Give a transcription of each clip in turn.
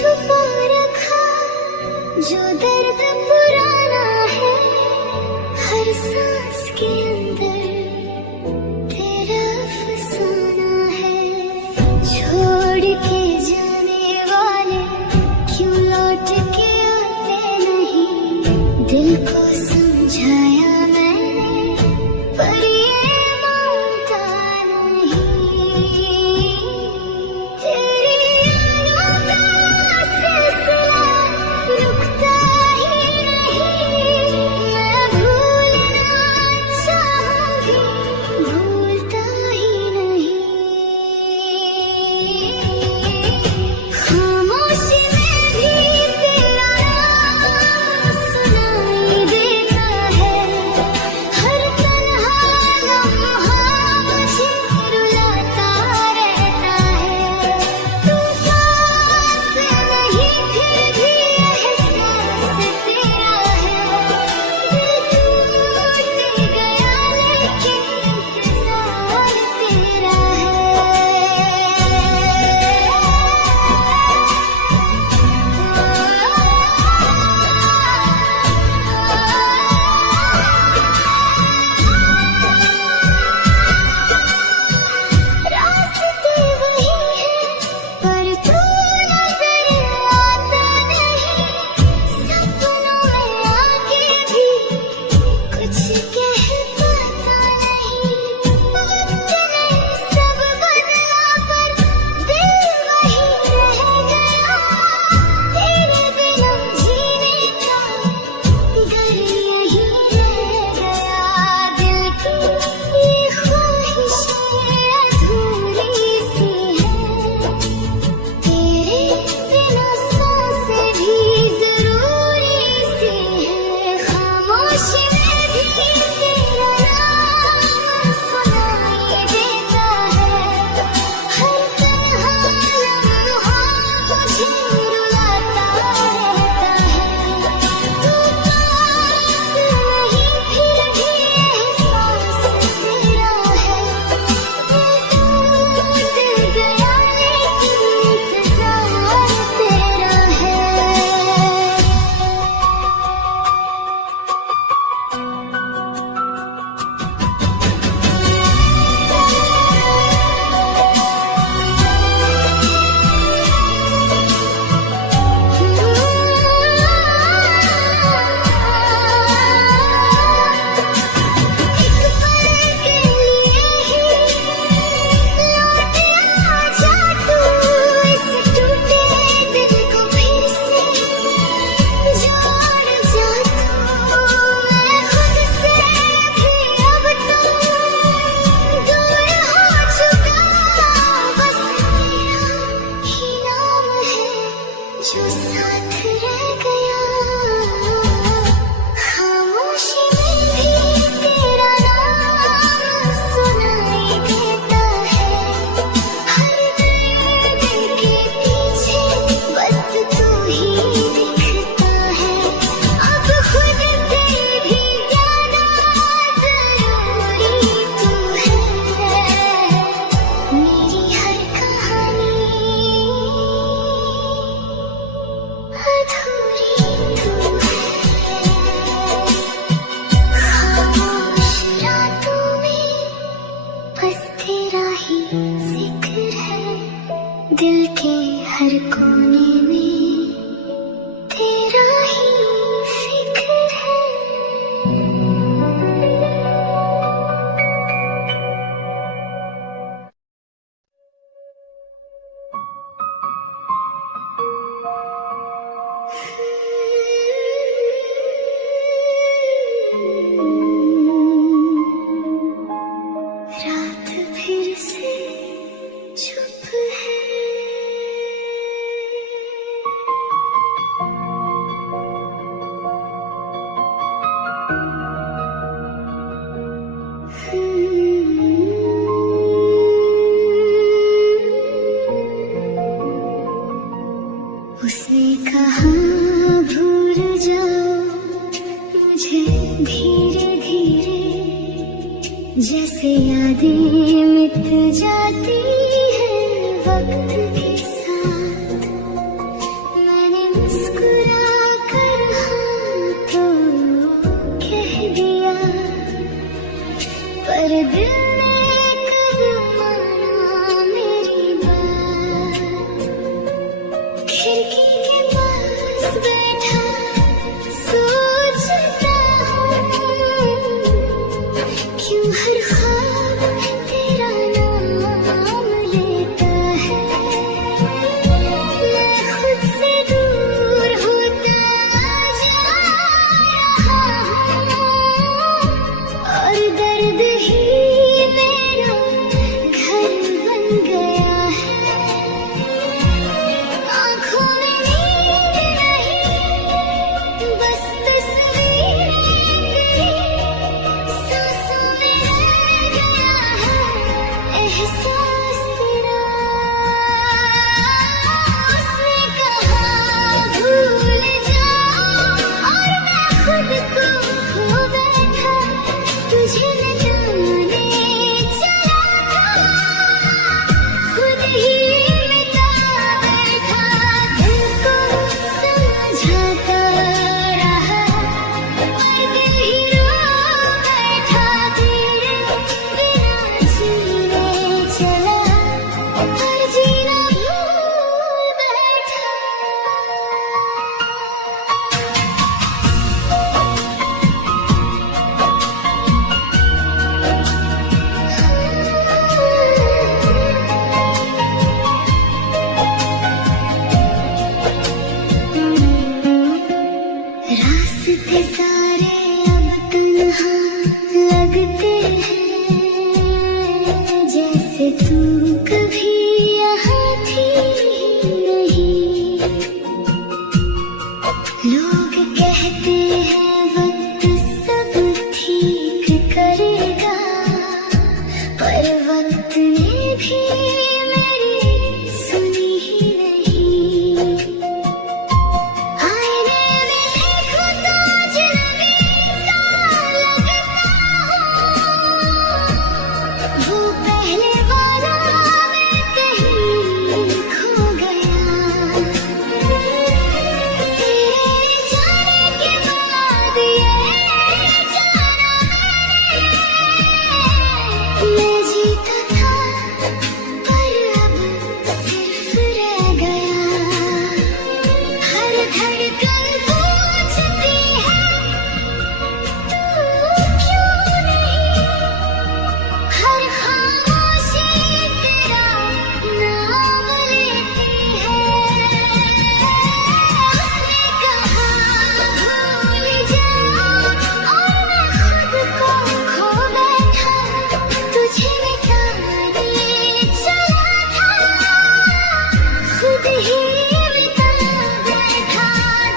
छुपा रखा जो दर्द पुराना है, हर सांस के अंदर तेरा अफसाना है। छोड़ के जाने वाले क्यों लौट के आते नहीं, दिल को समझाया मैंने पर ये मानता नहीं। तेरी यादों का सिलसिला रुकता ही नहीं, मैं भूलना चाहूंगी भूलता ही नहीं। खामोशी में भी तेरा नाम सुनाई देता है, हर तन्हा लम्हा मुझे रुलाता रहता है। तू पास नहीं फिर भी एहसास तेरा है, दिल टूट गया लेकिन इंतजार तेरा है। रास्ते वही हैं पर तू नजर आता नहीं, सपनों में आके भी कुछ कह पाता नहीं। वक्त ने सब बदला पर दिल वही रह गया, तेरे बिना जीने का गर यही रह गया। दिल की ये ख्वाहिशें अधूरी सी हैं, तेरे बिना सांसें भी जरूरी सी हैं। खामोशी में भी तेरा नाम सुनाई देता है, हर तन्हा लम्हा मुझे रुलाता रहता है। तू पास नहीं फिर भी एहसास तेरा है, दिल टूट गया लेकिन इंतजार तेरा है। एक पल के लिए ही लौट आजा तू, इस टूटे दिल को फिर से जोड़ जा तू। मैं खुद से भी अब तो दूर हो चुका, बस तेरा ही नाम है जो साथ रह गया। खामोशी में भी तेरा नाम सुनाई देता है, हर दर्द के पीछे बस तू ही दिखता है। अब खुद से भी ज्यादा जरूरी तू है, मेरी हर कहानी अधूरी तू है। खामोश रातों में बस तेरा ही जिक्र है, दिल के हर कोने में तेरा ही फिक्र है। रात फिर से चुप है, उसने कहा भूल जाओ मुझे धीरे धीरे, जैसे यादें मिट जाती हैं वक्त के साथ। दिल ने कब माना मेरी बात, खिड़की के पास बैठा सोचता हूँ, क्यों हर ख्वाब तेरा नाम लेता है। मैं खुद से दूर होता जा रहा हूँ, और दर्द ही मेरा घर बन गया है। आँखों में नींद नहीं, बस तस्वीर तेरी, सांसों में रह गया है एहसास तेरा। उसने कहा भूल जाओ, और मैं खुद को खो बैठा, तुझे मिटाने चला था, खुद ही मिटा बैठा। दिल को समझाता रहा, पर दिल ही रो बैठा, तेरे बिना जीने चला, पर जीना भूल बैठा। रास्ते सारे अब तन्हा लगते हैं, जैसे तू कभी यहाँ थी नहीं। लोग कहते हैं वक्त सब ठीक करेगा, पर वक्त ने भी मेरी सुनी ही नहीं। आईने में देखो तो अजनबी सा लगता हूँ, वो पहले वाला मैं कहीं खो गया। तेरे जाने के बाद ये जाना मैं जीता था, पर अब सिर्फ रह गया। हर धड़कन पूछती है तू क्यों नहीं, हर खामोशी तेरा नाम लेती है। उसने कहा भूल जाओ, और मैं खुद को खो बैठा, तुझे मिटाने चला था, खुद ही मिटा बैठा।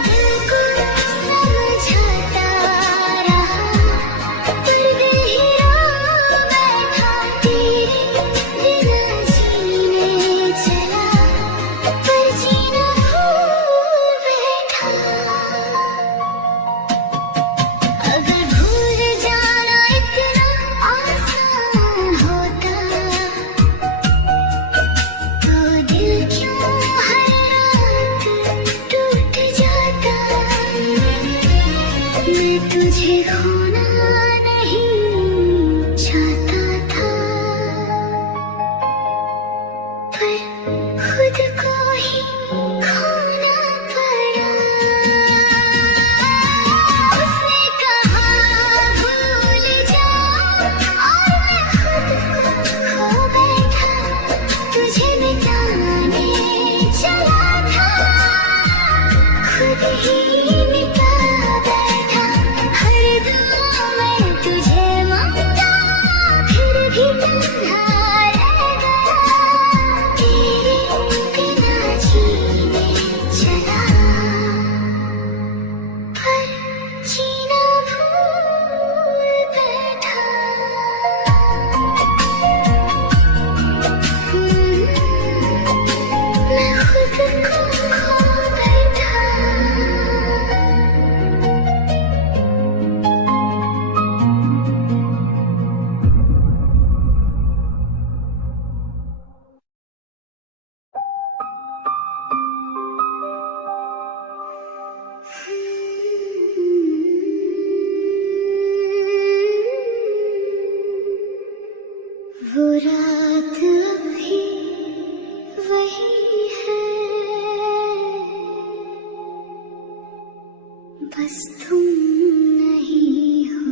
दिल को समझाता रहा, पर दिल ही रो बैठा, तेरे बिना जीने चला, पर जीना भूल बैठा। अगर भूल जाना इतना आसान होता, तो दिल क्यों हर रात टूट जाता। मैं तुझे खोना नहीं चाहता था, पर खुद को ही खोना पड़ा। उसने कहा भूल जाओ, और मैं खुद को खो बैठा, तुझे मिटाने चला था, खुद ही मिटा बैठा। हर दुआ में तुझे मांगता, फिर भी तन्हा रह गया, तेरे बिना जीने चला, पर जीना भूल बैठा। मैं खुद को खो बैठा। वो रात अभी वही है, बस तुम नहीं हो।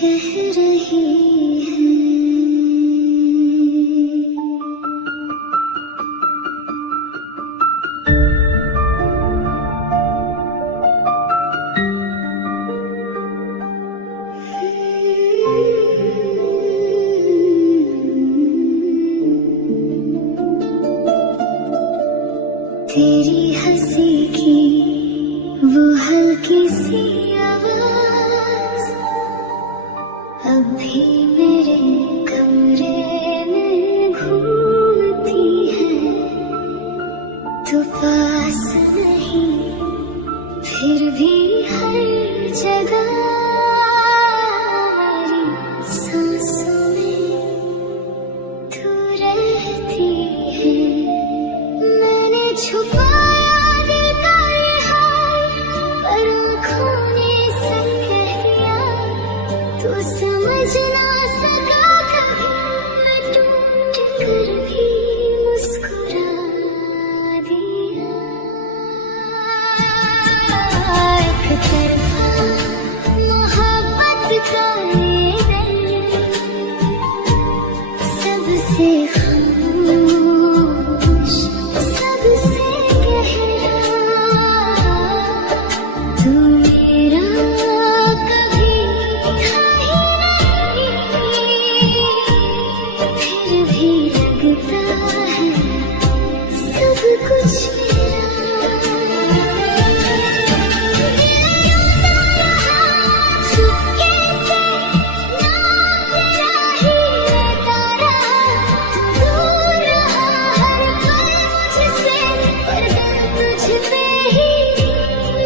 कह रही है। तेरी हंसी की वो हल्की सी आवाज अब भी मेरे कमरे में घूमती है। तू पास नहीं फिर भी हर जगह मेरी सांसों में तू रहती है। मैंने छुपाया दिल का ये हाल पर आँखों ने सब कह दिया। तू समझ ना सका कभी मैं टूट कर भी मुस्कुरा दिया। एक तरफा मोहब्बत का ये दर्द सबसे खामोश सबसे गहरा। तू मेरा कभी था ही नहीं फिर भी लगता है सब कुछ मेरा। चुपके से नाम तेरा ही लेता रहा। तू दूर रहा हर पल मुझसे पर दिल तुझ पे ही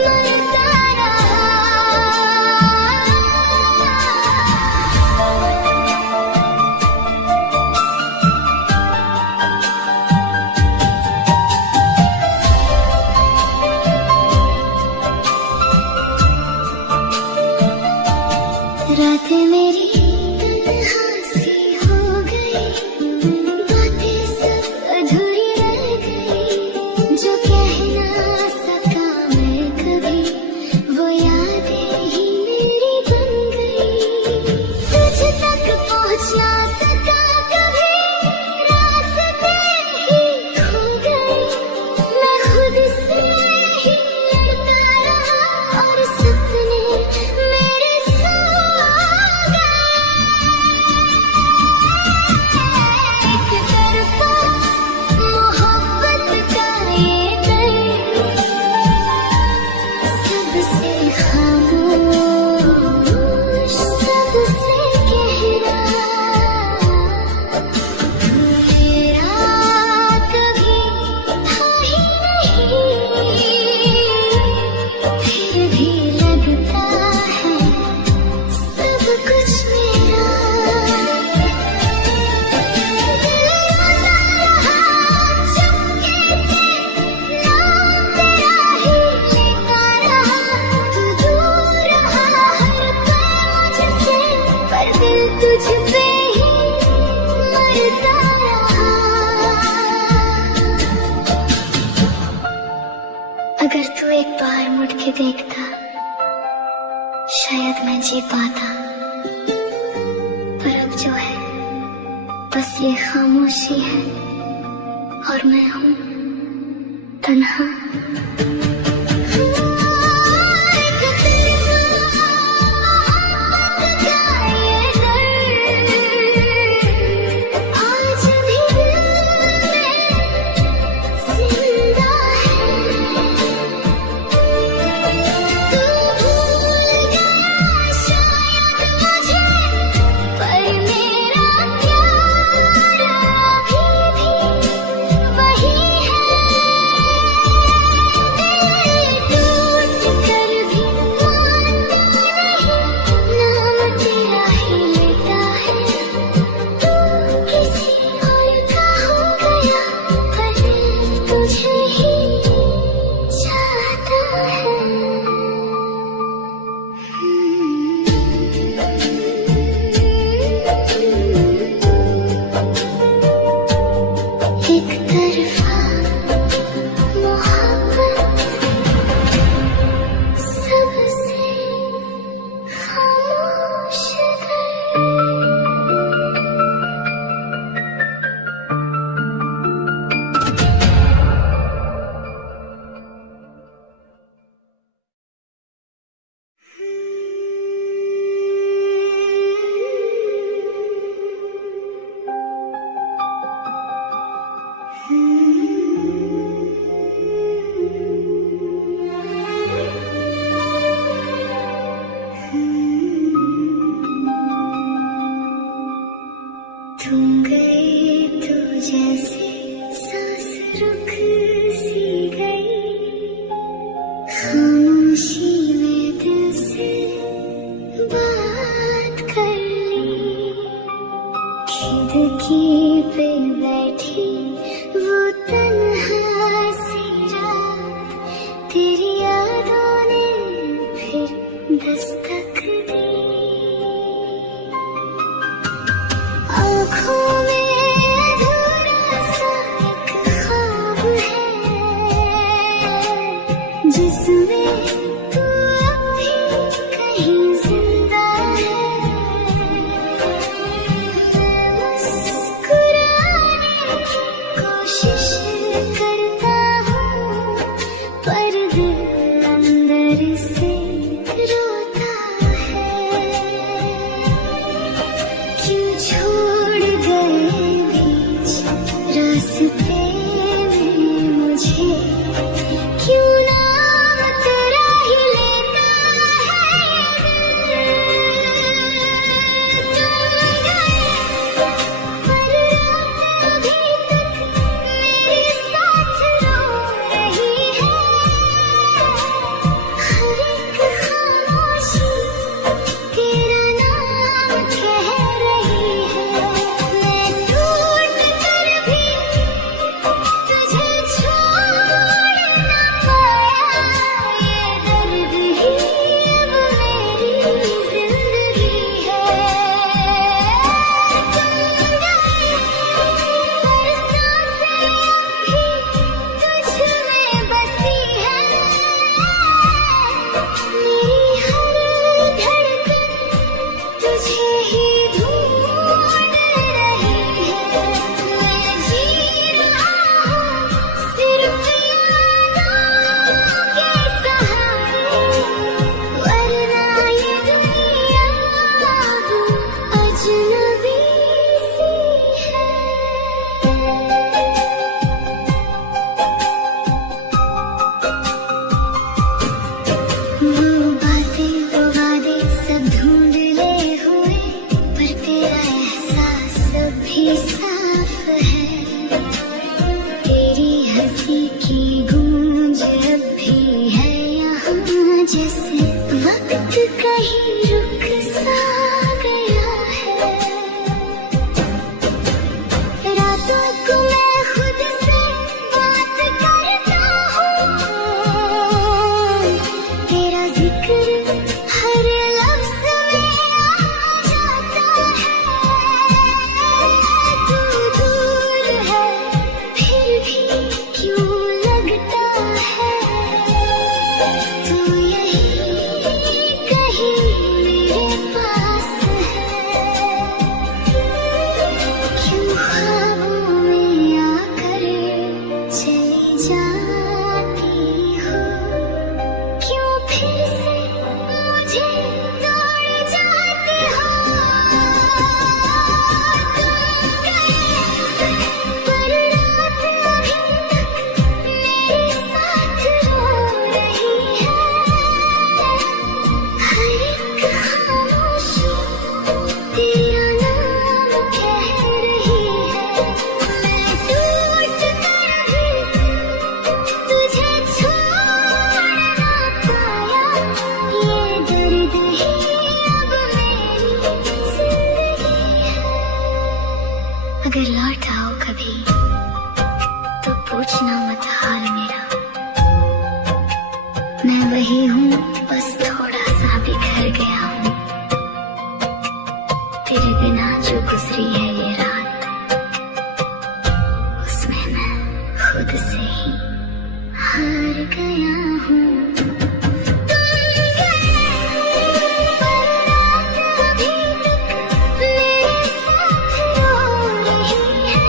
मरता रहा। रातें मेरी तन्हा सी हो गई, बातें सब अधूरी रह गई। जो कह ना सका मैं कभी वो यादें ही मेरी बन गई। तुझ तक पहुँच ना सका कभी रास्ते ही खो गए। मैं खुद से ही लड़ता रहा और सपने मेरे सो गए। एक तरफा मोहब्बत का ये दर्द सबसे खामोश सबसे गहरा। तू मेरा कभी था ही नहीं फिर भी लगता है सब कुछ मेरा। दिल रोता रहा चुपके से नाम तेरा ही लेता रहा। तू दूर रहा हर पल मुझसे पर दिल तुझ पे ही मरता रहा। अगर तू एक बार मुड़ के देखता शायद मैं जी पाता। पर अब जो है बस ये खामोशी है और मैं हूँ तन्हा। एक तरफा मोहब्बत का ये दर्द आज भी दिल में जिंदा है। तू भूल गया शायद मुझे पर मेरा प्यार अभी भी वही है। तुम गए तो जैसे सांस रुक सी गई, खामोशी में दिल से बात कर ली। खिड़की पे बैठी वो तन्हा सी रात, तेरी यादों ने फिर दस्तक दी। आँखों में अधूरा सा एक ख्वाब है, जिसमें तू अभी कहीं जिंदा है। मैं मुस्कुराने की कोशिश करता हूँ, पर दिल अंदर से रोता है। क्यों छोड़ गए बीच रास्ते में मुझे, क्यों नाम तेरा ही लेता है ये दिल। तुम गए पर रात अभी तक मेरे साथ रो रही है। हर एक खामोशी तेरा नाम कह रही है। मैं टूट कर भी तुझे छोड़ ना पाया, ये दर्द ही अब मेरी जिंदगी है। तुम गए पर सांसें अभी तुझ में बसी है। मेरी हर धड़कन तुझे ही ढूंढ रही है। मैं जी रहा हूँ सिर्फ यादों के सहारे, वरना ये दुनिया अब अजनबी सी है। वो बातें वो वादे सब ढूंढ ले हुए, पर तेरा एहसास अभी साफ है। तेरी हंसी की गूंज अब भी है यहाँ, जैसे वक्त कहीं रुक सा गया है। रातों को मैं खुद से बात करता हूँ, तेरा जिक्र हर लफ्ज में आ जाता है। तू दूर है फिर भी क्यों लगता है, तू यही कहीं मेरे पास है। क्यों ख्वाबों में आकर चली जाती हो, क्यों फिर से मुझे तोड़ जाती हो। तुम गए पर रात अभी तक मेरे साथ रो रही है। हर एक खामोशी तेरा नाम कह रही है। मैं टूट कर भी तुझे छोड़ ना पाया, ये दर्द ही अब मेरी जिंदगी है। अगर लौट आओ कभी तो पूछना मत हाल मेरा, मैं वही हूँ बस थोड़ा सा बिखर गया हूँ। तेरे बिना जो गुजरी है ये रात, उसमें मैं खुद से ही हार गया हूँ। तुम गए पर रात अभी तक मेरे साथ रो रही है।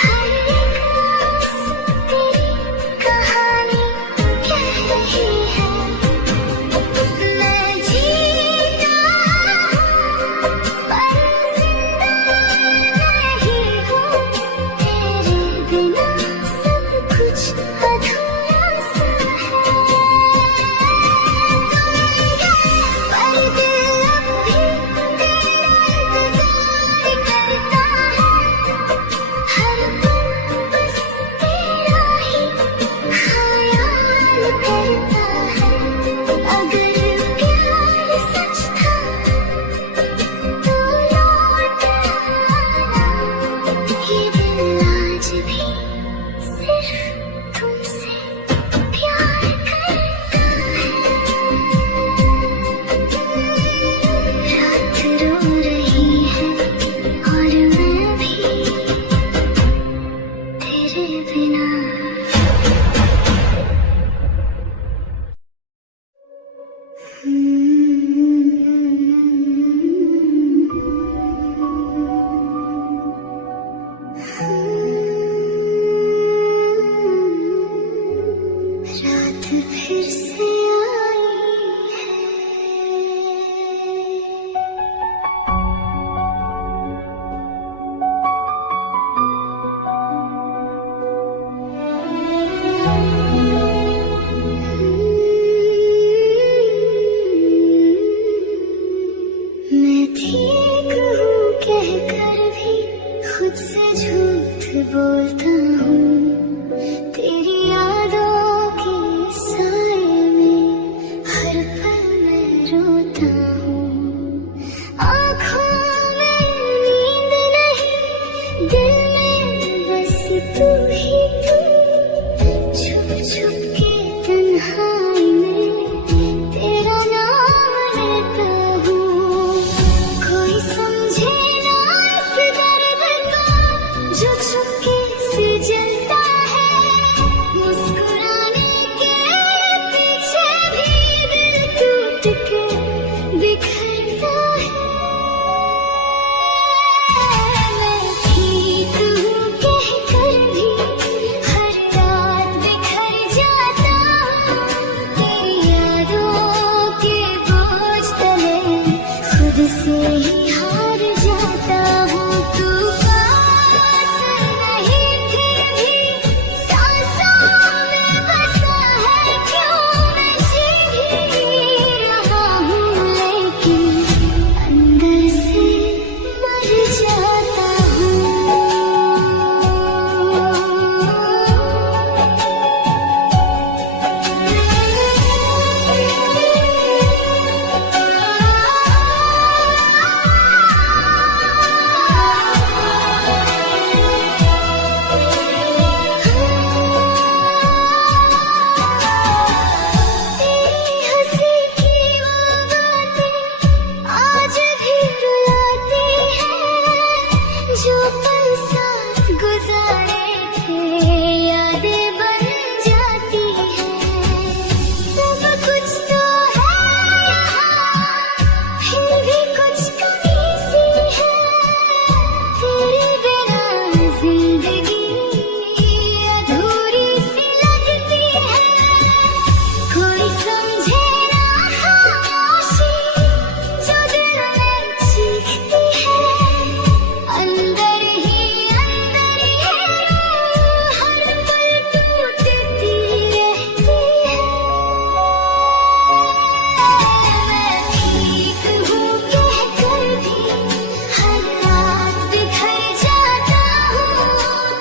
हर एक आंसू तेरी कहानी कह रही है। मैं जीता हूँ पर जिंदा नहीं हूँ, तेरे बिना सब कुछ अधूरा बोलता हूँ तेरी यादों के साए में हर पल मैं रोता हूँ। आँखों में नींद नहीं, दिल में बस तू ही तू। छुप छुप के तन्हाई में तेरा नाम लेता हूँ। कोई समझे ना इस दर्द को जो चुपके से जलता है। मुस्कुराने के पीछे भी दिल टूट के बिखरता है। मैं ठीक हूँ कहकर भी हर रात बिखर जाता हूँ। तेरी यादों के बोझ तले खुद से ही हार जाता हूँ। तू पास नहीं फिर भी सांसों में बसा है क्यों। मैं जी भी रहा हूँ लेकिन अंदर से मर जाता तेरी हंसी की वो बातें आज भी रुलाती हैं। जो पल साथ गुजारे थे यादें बन जाती हैं। सब कुछ तो है यहाँ, फिर भी कुछ कमी सी है। तेरे बिना जिंदगी अधूरी सी लगती है। कोई समझे ना खामोशी जो दिल में चीखती है। अंदर ही हर पल टूटती रहती है। मैं ठीक हूँ कहकर भी हर रात बिखर जाता हूँ।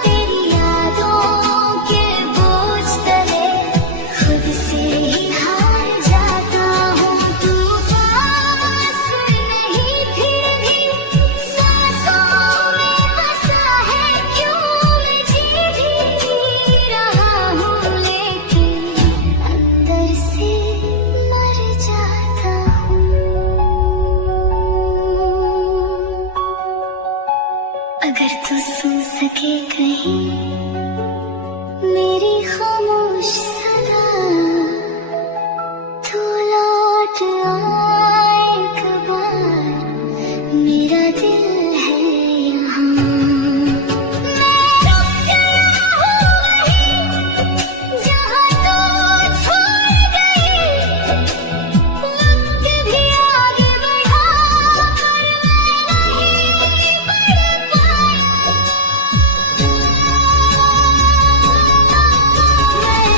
तेरी यादों के बोझ तले खुद से ही हार जाता हूँ। तू पास नहीं फिर भी सांसों में बसा है क्यों। मैं जी भी रहा हूँ लेकिन अंदर से मर जाता हूँ। अगर तू सुन सके कहीं मेरी खामोश सदा, तो लौट आ एक बार, मेरा दिल है यहाँ। मैं रुक गया हूँ वहीं जहाँ तू छोड़ गई। वक्त भी आगे बढ़ा पर मैं नहीं बढ़ पाया। मैं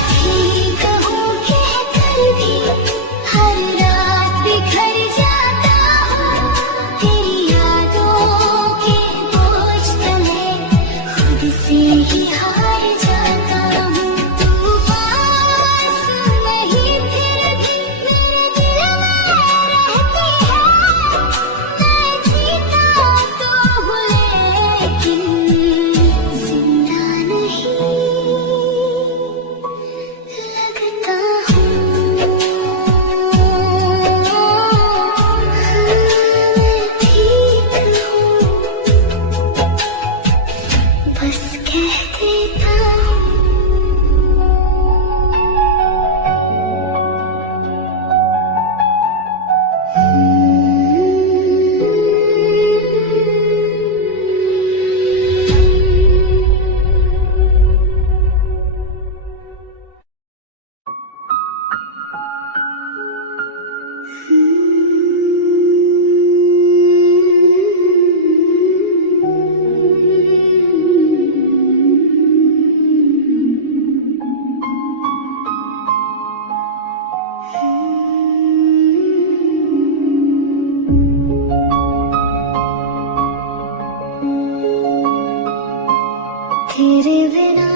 तेरे बिना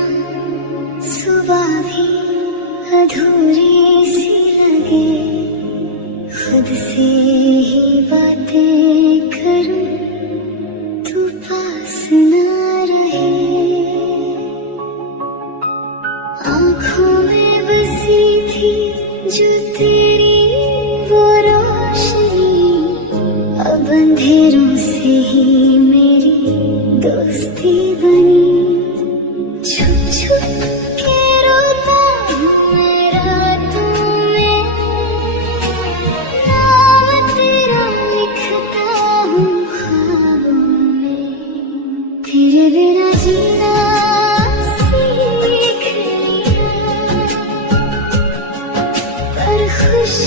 सुबह भी अधूरी सी लगे, खुद से ही बातें करूं तू पास ना रहे। आँखों में बसी थी जो तेरी वो रोशनी, अब अंधेरों से ही मेरी दोस्ती बनी। छुप छुप के रोता हूँ मैं रातों में, नाम तेरा लिखता हूँ ख्वाबों में। तेरे बिना जीना सीख लिया, पर खुश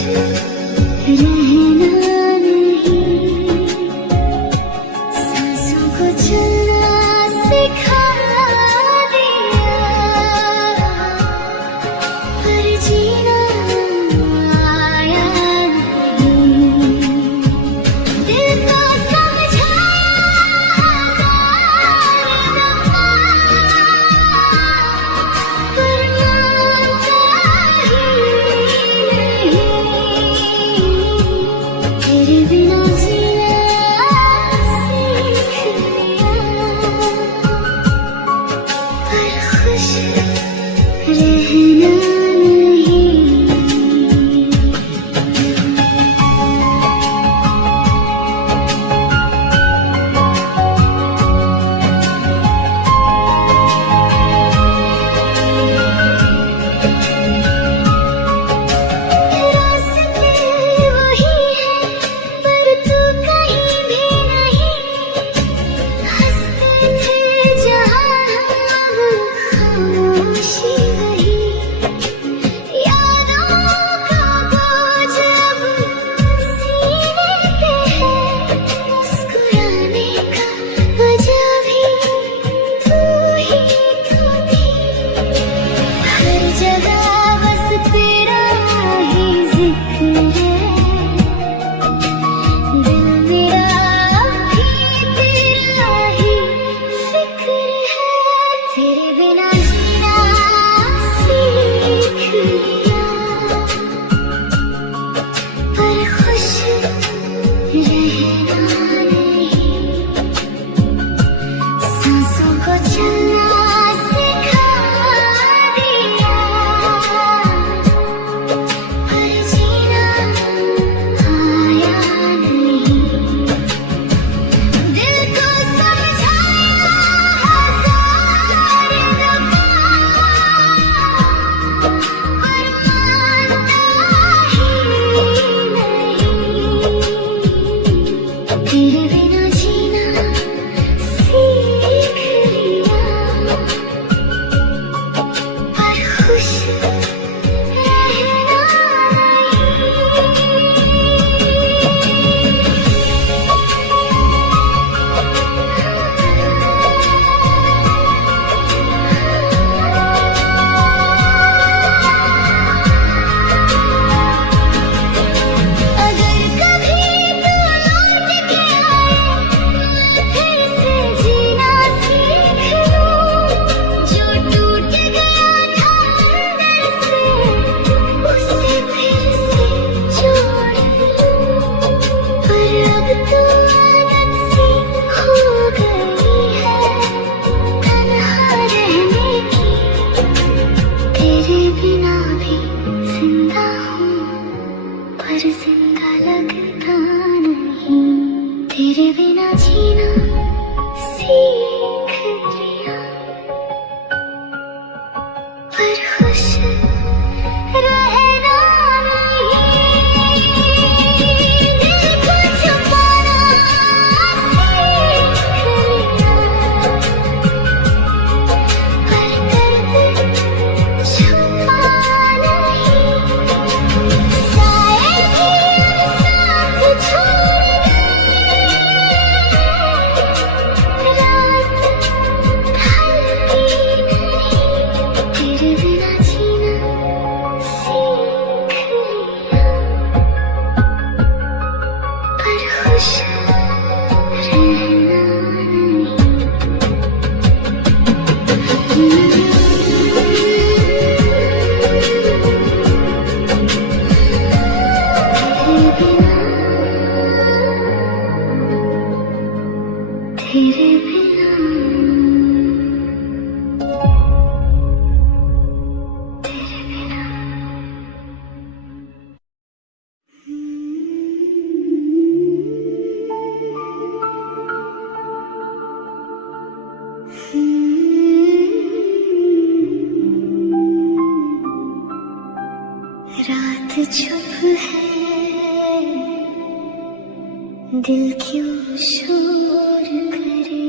रहना नहीं। सांसों को चलना सिखा दिया, पर जीना आया नहीं। दिल को समझाया हजार दफा, पर मानता ही नहीं। तेरे बिना जीना सीख लिया, पर खुश रहना नहीं। रास्ते वही है पर तू कहीं भी नहीं। हंसते थे जहाँ हम, अब खामोशी वही। यादों का बोझ अब सीने पे है, मुस्कुराने का वजह भी तू ही तो थी। हर जगह बस तेरा ही जिक्र है, दिल मेरा भी तेरा ही फिक्र है। तेरे बिना जीना सीख लिया, पर खुश रहना नहीं। सांसों को चलना सिखा दिया, पर जीना आया नहीं। दिल को समझाया हजार दफा, पर मानता ही नहीं। तेरे बिना जीना सीख लिया, पर खुश रहना अगर कभी तू लौट के आए, मैं फिर से जीना सीख लूं। जो टूट गया था अंदर से, उसे फिर से जोड़ लूं। पर अब तो आदत सी हो गई है तन्हा रहने की। तेरे बिना भी जिंदा हूँ, पर जिंदा लगता नहीं। तेरे बिना जीना सीख लिया, पर खुश रहना नहीं। दिल को छुपाना सीख लिया, पर दर्द छुपा नहीं। साए भी साथ छोड़ गए, तेरे बिना तेरे बिना रात चुप है, दिल क्यों शोर करे।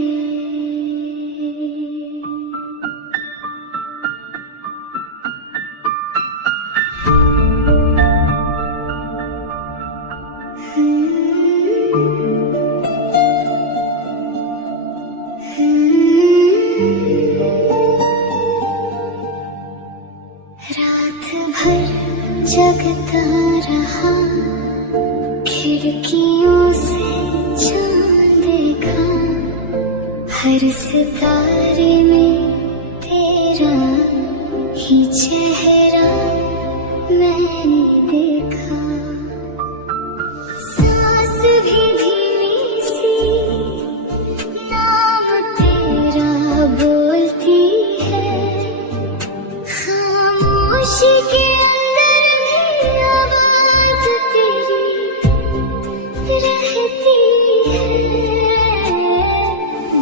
रात भर जगता रहा, खिड़कियों से चांद देखा, हर सितारे में तेरा ही चेहरा मैंने देखा। सांस भी धीमी सी नाम तेरा बोलती है, खामोशी के रहती है।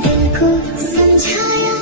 दिल को समझाया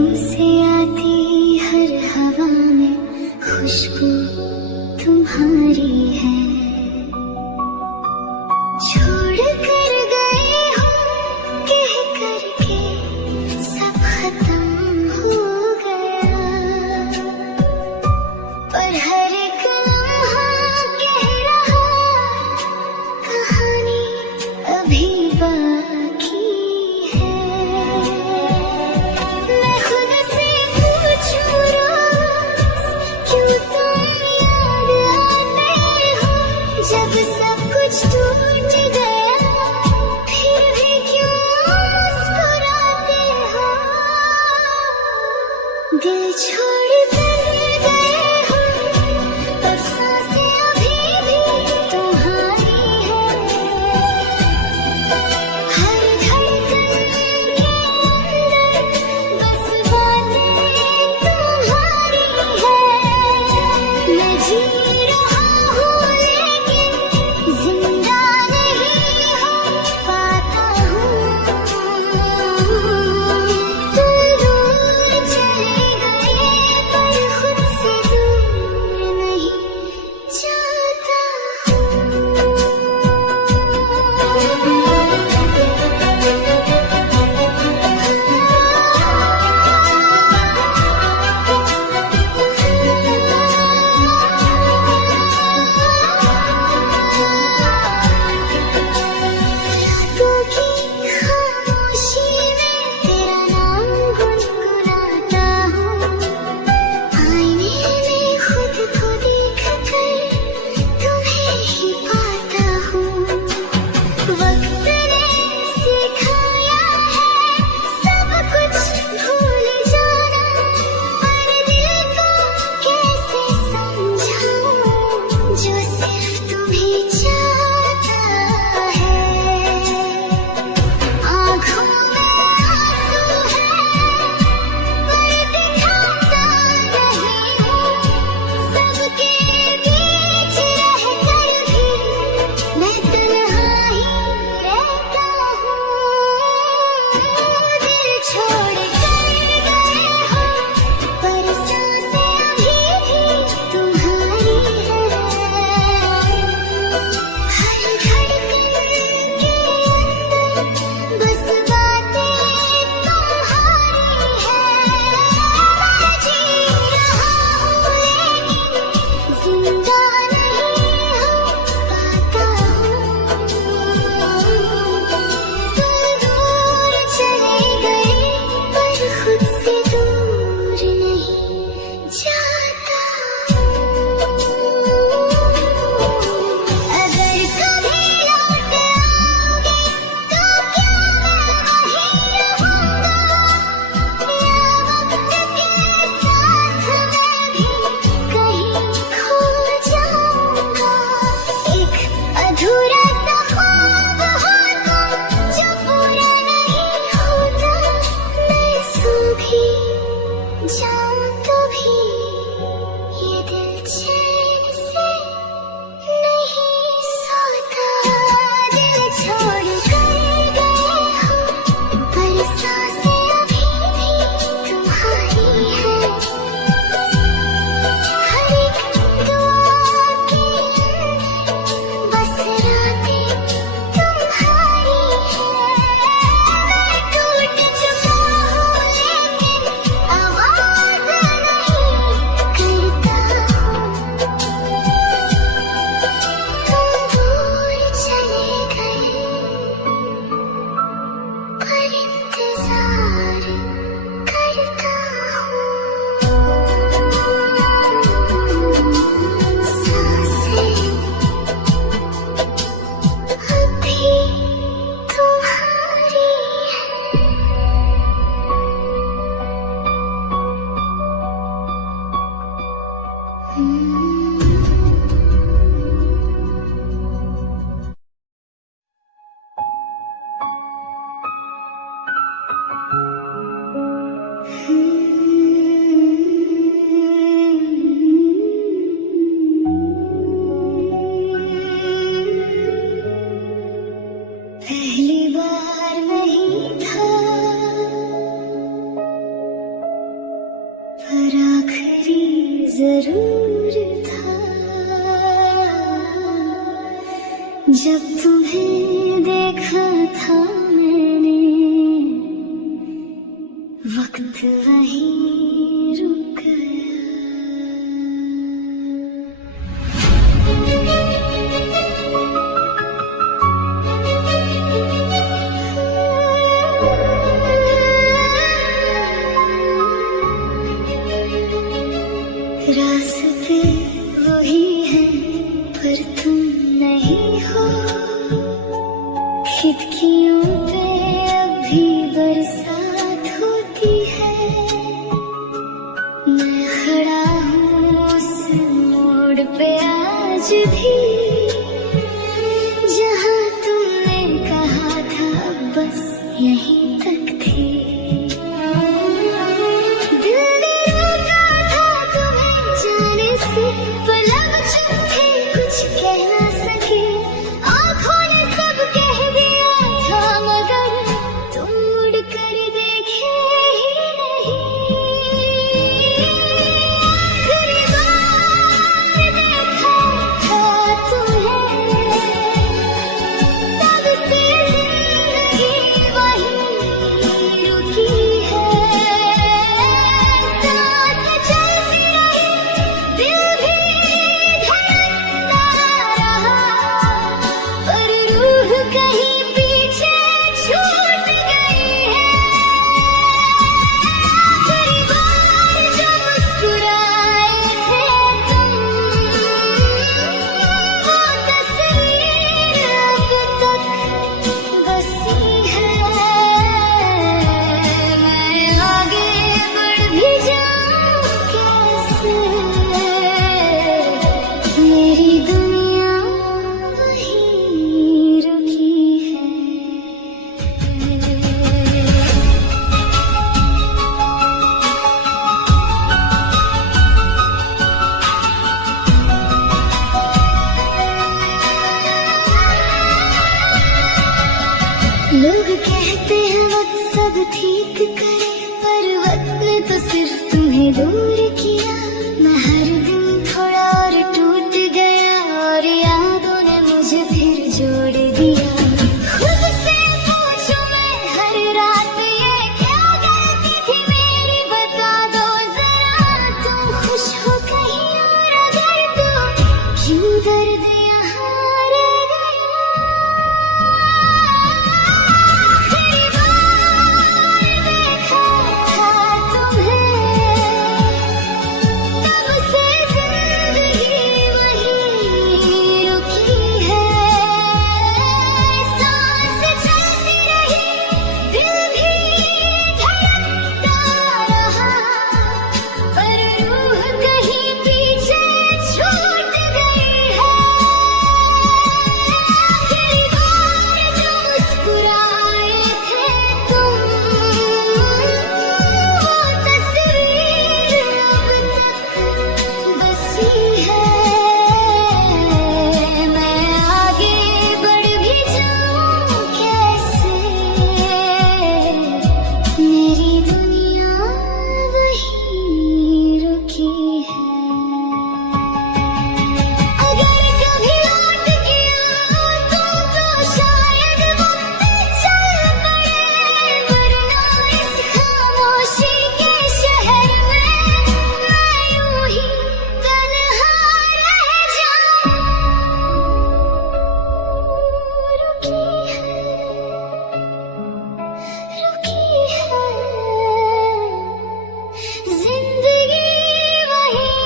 दूरों से आती हर हवा में खुशबू तुम्हारी है। छोड़ कर गए हो कह करके सब खत्म हो गया, पर हर एक लम्हा कह रहा कहानी अभी बाकी है। मैं खुद से पूछूं रोज क्यों तुम याद आते हो, जब सब कुछ टूट गया फिर भी क्यों मुस्कुराते हो। दिल छोड़ कर गए हो पर सांसें अभी भी तुम्हारी है। हर धड़कन के अंदर बस बातें तुम्हारी है। मैं जी रहा हूँ लेकिन जिंदा नहीं हो पाता हूँ। तुम दूर चले गए पर खुद से दूर नहीं जाता रातों की खामोशी में तेरा नाम गुनगुनाता हूँ। आईने में खुद को देख कर तुम्हें ही पाता हूँ। वक्त ने सिखाया है सब कुछ भूल जाना, पर दिल को कैसे समझाऊं जो सिर्फ तुम्हें चाहता है। आँखों में आंसू है पर दिखाता नहीं हूँ। सबके बीच रहकर भी मैं तन्हा ही रहता हूँ। दिल छोड़ कर गए हो पर सांसें अभी भी तुम्हारी है। हर धड़कन के अंदर बस बातें तुम्हारी है। मैं जी रहा हूँ लेकिन जिंदा नहीं हो पाता हूँ। तुम दूर चले गए पर खुद से दूर नहीं जाता हूँ। अगर कभी लौट आओगे तो क्या मैं वहीं रहूँगा, या वक्त के साथ मैं भी कहीं खो जाऊँगा। एक अधूरा सा ख्वाब हो तुम जो पूरा नहीं होता। मैं सो भी जाऊँ तो भी ये दिल चैन से नहीं सोता। दिल छोड़ कर गए हो पर सांसें अभी भी तुम्हारी है। हर एक दुआ के अंदर बस रातें तुम्हारी है। मैं टूट चुका हूँ लेकिन आवाज़ पर आखिरी जरूर था जब तुम्हें देखा था मैंने, वक्त वहीं रुक गया। रास्ते वही हैं पर तुम नहीं हो, खिड़कियों पे अब भी बरसात होती है। मैं खड़ा हूँ उस मोड़ पे आज भी, जहाँ तुमने कहा था बस यहीं तक थी। पलक चुप थे, कुछ कह ना सके, आँखों ने सब कह दिया था मगर तुम मुड़ कर देखे ही नहीं। आखिरी बार देखा था तुम्हें, तब से जिंदगी वहीं रुकी है। सांस चलती रही, दिल कहीं पीछे छूट गई है। आखिरी बार जब मुस्कुराए थे तुम, वो तस्वीर अब तक बसी है। मैं आगे बढ़ भी जाऊं कैसे, मेरी दुनिया वहीं रुकी है। लोग कहते हैं वक्त सब ठीक करे, पर वक्त ने तो सिर्फ तुम्हें दूर किया। मैं हर दिन थोड़ा और टूट गया, और यादों ने मुझे फिर जोड़ दिया। खुद से पूछूं मैं हर रात ये क्या गलती थी मेरी, बता दो जरा। तुम खुश हो कहीं और अगर तो क्यों दर्द यहाँ रह गया। आखिरी बार देखा था तुम्हें, तब से जिंदगी वहीं रुकी है। सांस चलती रही, दिल भी धड़कता रहा, पर रूह कहीं पीछे छूट गई है। आखिरी बार जो मुस्कुराए थे तुम, वो तस्वीर अब तक बसी है। मैं आगे बढ़ भी जाऊं कैसे, मेरी दुनिया वहीं रुकी है। अगर कभी लौट के आओ तुम तो शायद वक्त चल पड़े, वरना इस खामोशी के शहर में मैं यूं ही तन्हा रह जाऊं। रुकी है जिंदगी वहीं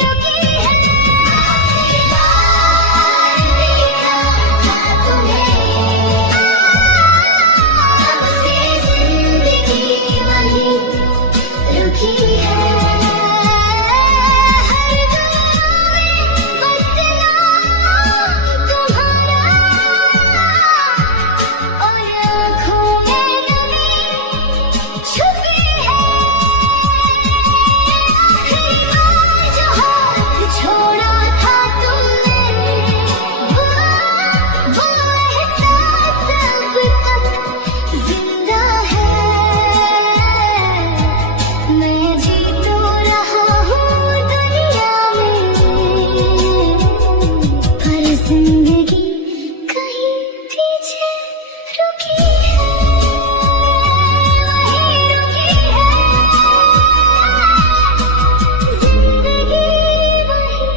रुकी है। आखिरी बार देखा था तुम्हें, तब से जिंदगी वहीं रुकी है। हर दुआ में बस नाम तुम्हारा, और आँखों में नमी छुपी है। आखिरी बार जो हाथ छोड़ा था तुमने, वो एहसास अब तक जिंदा है। मैं जीत जिंदगी कहीं पीछे रुकी है, वहीं रुकी है, जिंदगी वहीं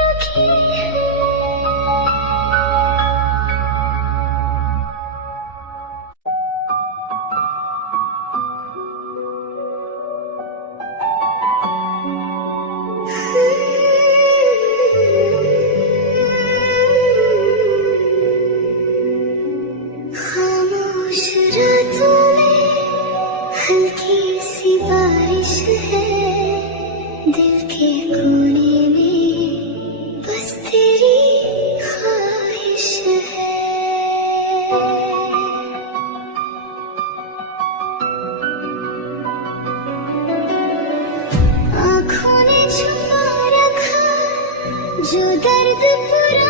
रुकी है। खामोश रातों में हल्की सी बारिश है, दिल के कोने में बस तेरी ख्वाहिश है। आँखों ने छुपा रखा जो दर्द पुराना